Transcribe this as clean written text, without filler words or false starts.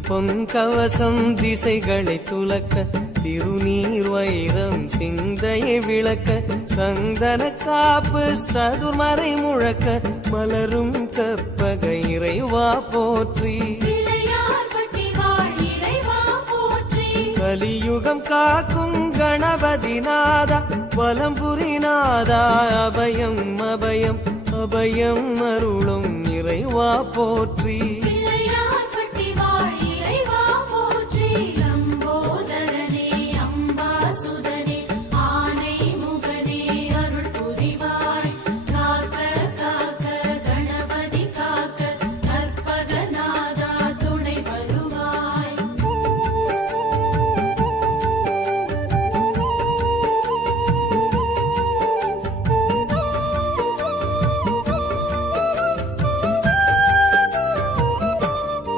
திருப்பொன் கவசம் திசைகளை துலக்க திருநீர் வைரம் சிந்தையை விளக்க சந்தன காப்பு சதுர்மறை முழக்க மலரும் கற்பக இறைவா போற்றி கலியுகம் காக்கும் கணபதிநாதா வலம்புரிநாதா அபயம் அபயம் அபயம் அருளும் இறைவா போற்றி.